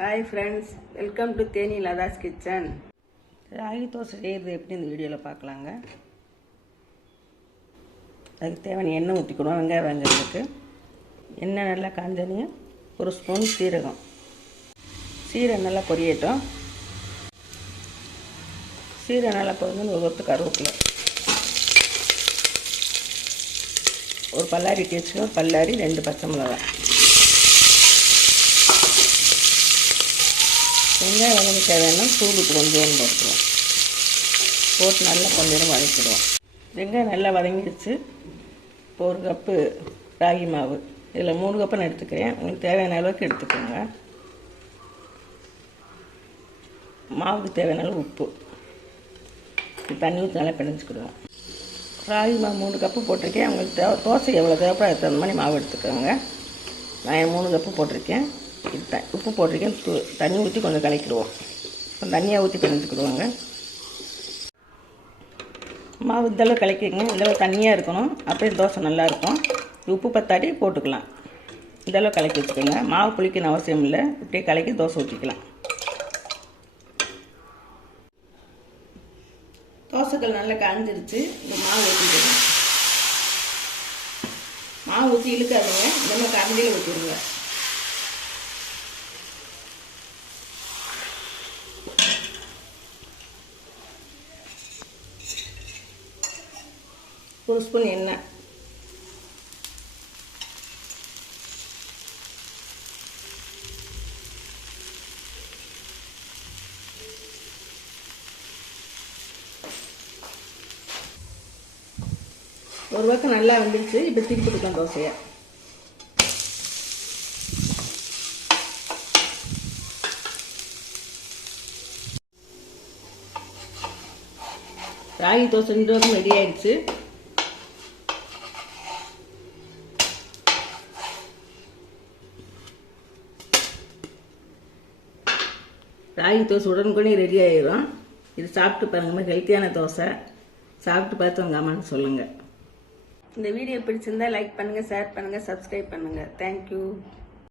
Hi friends, welcome to Theni Latha's kitchen. Ragi dosa செய்கிறது எப்படி இந்த வீடியோவில் பார்க்கலாங்க. அதுக்கு தேவையான எண்ணெய் ஊற்றிக்கணும். வெங்காயம் வெங்காயத்துக்கு எண்ணெய் நல்லா காஞ்சனையும் ஒரு ஸ்பூன் சீரகம் நல்லா பொரியட்டும். சீரகம் நல்லா பொரிஞ்சு ஒரு கொத்து கருவேப்பிலை, ஒரு பல்லாரி தேய்ச்சிக்கணும். பல்லாரி 2 பச்சை மிளகாய், வெங்காயம் வதங்க தேவையான தூளுக்கு கொஞ்சோண்டு போட்டுருவோம். போட்டு நல்லா கொஞ்சம் நேரம் வதக்கிடுவோம். வெங்காயம் நல்லா வதங்கிடுச்சு. இப்போ 1 கப்பு ராகி மாவு, இதில் 3 கப்பு நான் எடுத்துக்கிறேன். உங்களுக்கு தேவையான அளவுக்கு எடுத்துக்கோங்க. மாவுக்கு தேவையான அளவு உப்பு, தண்ணி ஊற்றி நல்லா பிணைஞ்சிக்கிடுவோம். ராகி மாவு 3 கப்பு போட்டிருக்கேன். உங்களுக்கு தோசை எவ்வளோ தேவைப்போ அதுக்கு தகுந்த மாதிரி மாவு எடுத்துக்கோங்க. நான் 3 கப்பு போட்டிருக்கேன். உப்பு போட்டிருக்கேன். தண்ணி ஊற்றி கொஞ்சம் கலக்கிடுவோம். கொஞ்சம் தண்ணியாக ஊற்றி பிணைஞ்சிக்கிடுவாங்க. மாவு இந்தளவு கலக்கிங்க. இந்தளவு தண்ணியாக இருக்கணும், அப்படியே தோசை நல்லாயிருக்கும். உப்பு பத்தாட்டி போட்டுக்கலாம். இந்தளவு கலக்கி வச்சுக்கோங்க. மாவு புளிக்கணும் அவசியம் இல்லை, இப்படியே கலக்கி தோசை ஊற்றிக்கலாம். தோசைகள் நல்லா காஞ்சிருச்சு. இந்த மாவு ஊற்றிடுங்க. மாவு ஊற்றி இழுக்காதுங்க, இந்த மாதிரி கரண்டியில் ஊற்றிடுங்க. ஒரு ஸ்பூன் எண்ணெய், ஒரு பக்கம் நல்லா வந்துருச்சு. இப்போ திருப்பி கொடுக்கலாம் தோசையை. ராகி தோசை 2 பக்கம் ரெடி ஆயிடுச்சு. ராகி தோசை உடனுக்குடனே ரெடி ஆகிடும். இது சாப்பிட்டு பாருங்க, ஹெல்த்தியான தோசை. சாப்பிட்டு பார்த்து உங்கள் அம்மான்னு சொல்லுங்கள். இந்த வீடியோ பிடிச்சிருந்தா லைக் பண்ணுங்கள், ஷேர் பண்ணுங்கள், சப்ஸ்கிரைப் பண்ணுங்கள். தேங்க்யூ.